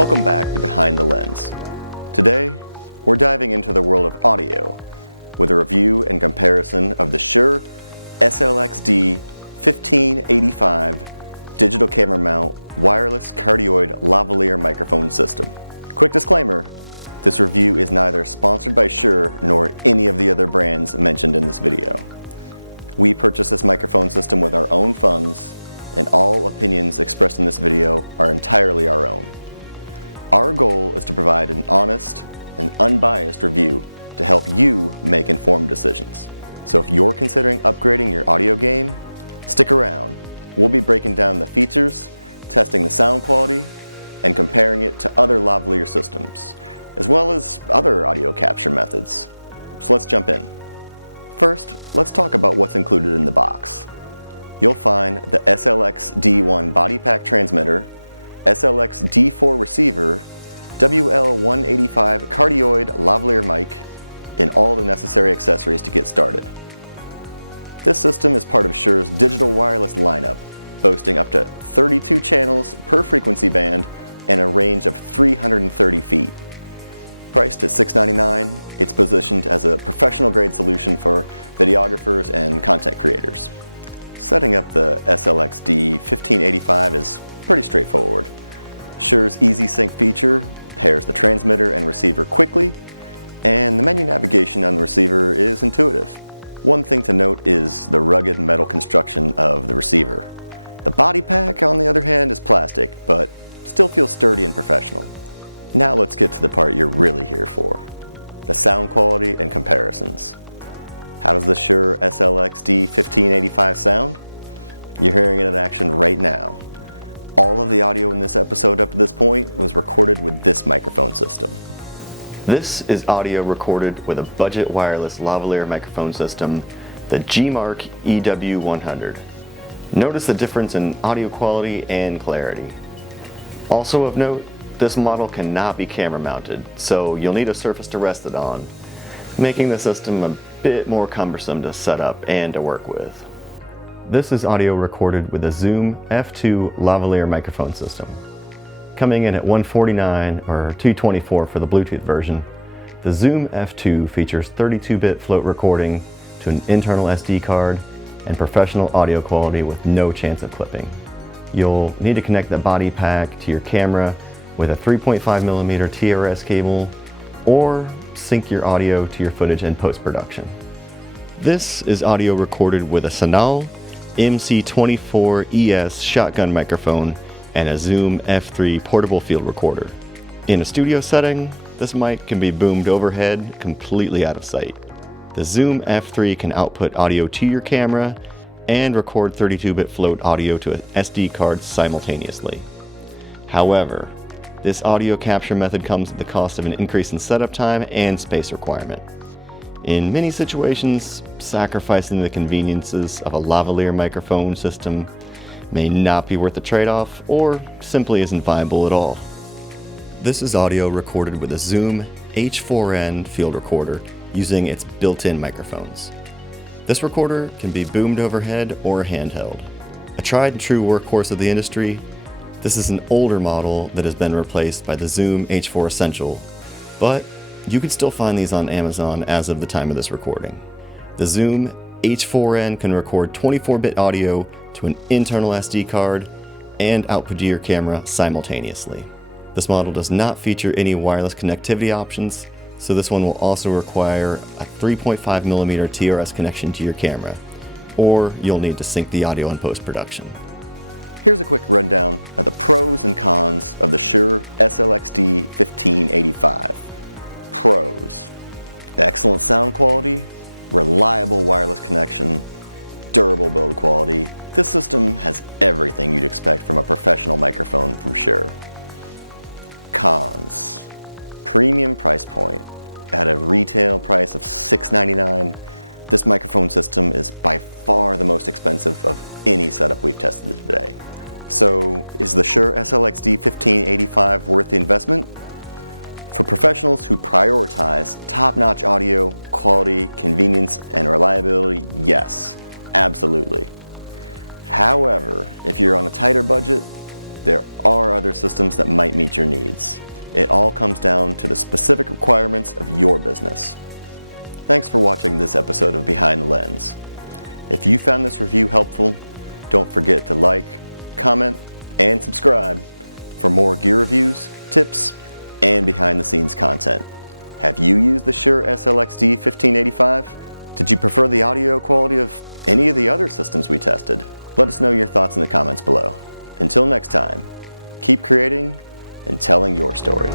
Welcome back to Behind the Lens. Today, we're diving into the world of audio with a review and comparison of the Shure SLXD1585 digital camera mount wireless cardioid lavalier microphone system. Quick disclaimer, this review is neither sponsored by Shure nor any of the other brands mentioned in this video. We purchased this microphone system with our own funds, and all opinions expressed in this video are entirely our own. Our goal is to provide an honest and unbiased review to help you make informed decisions. So if you're considering upgrading your audio game, stick around. We'll be breaking down the features, testing the sound quality, and comparing it to other lavalier systems, as well as other audio capture methods. So let's jump in. First, let's talk about what's included in the box. You'll find the SLXD1 body pack transmitter, SLXD4 receiver, WL185 cardioid lavalier mic, and all the necessary accessories to get started. This system is part of Shure's digital wireless lineup, boasting up to 32 channels per frequency band and a range of 330 feet. Priced at $699, it's positioned as a professional grade solution for videographers and content creators. Setting up the SLXD1585 is pretty straightforward. Shure's Easy Sync feature pairs the transmitter and receiver quickly, and the menu navigation on the receiver is intuitive. One thing to note is the rugged metal construction of the receiver. The body pack, on the other hand, is plastic, but still feels sturdy and professional. Now let's get to the part you're really here for, the sound quality and comparisons. How does the Shure SLXD1585 sound? You're hearing it in action right now. All of the audio in this episode up to this point was recorded with this microphone system. This is audio recorded with a budget wireless lavalier microphone system, the G-Mark EW100. Notice the difference in audio quality and clarity. Also of note, this model cannot be camera mounted, so you'll need a surface to rest it on, making the system a bit more cumbersome to set up and to work with. This is audio recorded with a Zoom F2 lavalier microphone system. Coming in at 149 or 224 for the Bluetooth version, the Zoom F2 features 32-bit float recording to an internal SD card and professional audio quality with no chance of clipping. You'll need to connect the body pack to your camera with a 3.5mm TRS cable or sync your audio to your footage in post-production. This is audio recorded with a Sonal MC24ES shotgun microphone and a Zoom F3 portable field recorder. In a studio setting, this mic can be boomed overhead, completely out of sight. The Zoom F3 can output audio to your camera and record 32-bit float audio to an SD card simultaneously. However, this audio capture method comes at the cost of an increase in setup time and space requirement. In many situations, sacrificing the conveniences of a lavalier microphone system may not be worth the trade-off or simply isn't viable at all. This is audio recorded with a Zoom H4n field recorder using its built-in microphones. This recorder can be boomed overhead or handheld. A tried and true workhorse of the industry, this is an older model that has been replaced by the Zoom H4 Essential, but you can still find these on Amazon as of the time of this recording. The Zoom H4n can record 24-bit audio to an internal SD card and output to your camera simultaneously. This model does not feature any wireless connectivity options, so this one will also require a 3.5mm TRS connection to your camera, or you'll need to sync the audio in post-production. Here's a quick rundown of the pros and cons of the Shure SLXD1585. Pros: excellent sound quality, reliable wireless connection, durable build quality. This system has everything you'd expect from a professional microphone from Shure. Cons: premium price point. At a retail price of $699, this microphone system is by far the most expensive of any setup we've tested today. So, is the Shure SLXD1585 worth the investment? For professionals who prioritize top-notch audio, quality, convenience, and reliability, yes, absolutely. However, if you're on a tighter budget, there are other systems that might meet your needs. It all comes down to the specific requirements of your business. Thanks for watching this episode of Behind the Lens. If you found this review helpful, don't forget to like, comment, and subscribe for more gear reviews, tips, and behind-the-scenes content. Have you used the Shure SLXD1585? Did you prefer the audio quality of any of the other systems we tested? Let us know your thoughts in the comments below. Until next time, keep creating and telling your story.